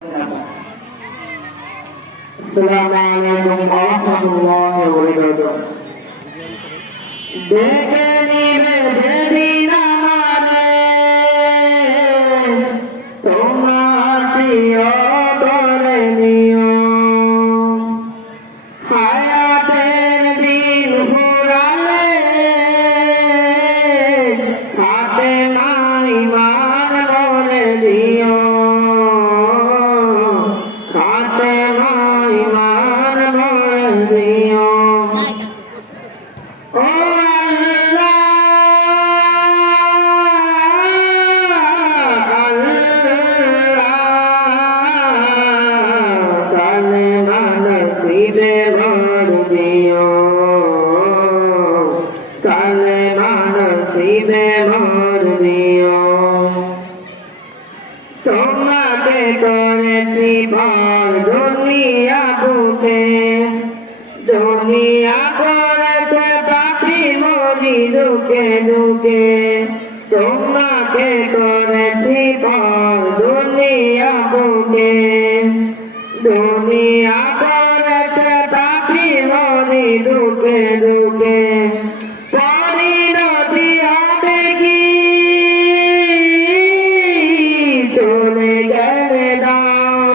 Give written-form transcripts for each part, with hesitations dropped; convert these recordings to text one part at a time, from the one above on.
Assalamualaikum warahmatullahi wabarakatuh. Dekhe nibe jedin amane tomar priyo kore niyo hayater din phurale hate na iman kore diyo hate na iman kore diyo তোমাকে করেছি ভর দুনিয়া বুকে দুনিয়া করেছে পাখি মরি দুকে দুকে তোমাকে করেছি ভর দুনিয়া বুকে দুনিয়া করেছে পাখি মরি দুকে দুকে পরিণতি হবে কি চলে গেলে দাম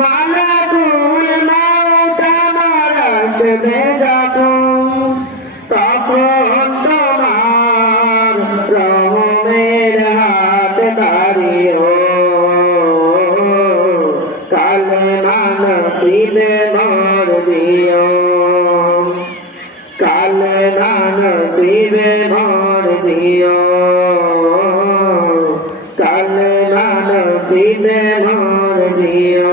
মালাকুল মউত আমার আসবে যখন তখন তোমার রহমের হাত ধরিও কালেমা নসিবে ভর দিও কালেমা নসিবে ভর দিও কালেমা নসিবে ভর দিও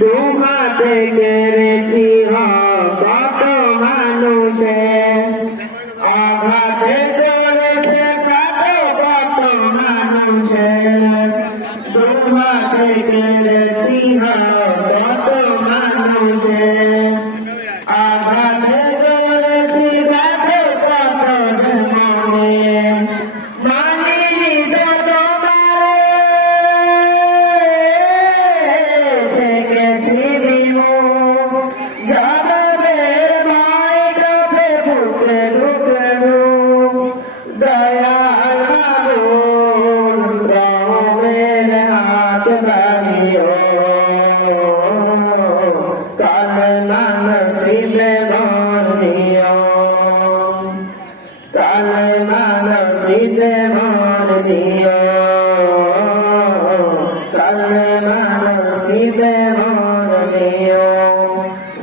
দুহাতে কেড়েছি কত মানুষে আঘাতে চলেছে কত মানুষে দুহাতে কেড়েছি কত মানুষে আঘাতে চলেছি কত মনে মানিনি তো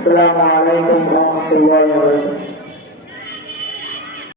Assalamualaikum warahmatullahi wabarakatuh.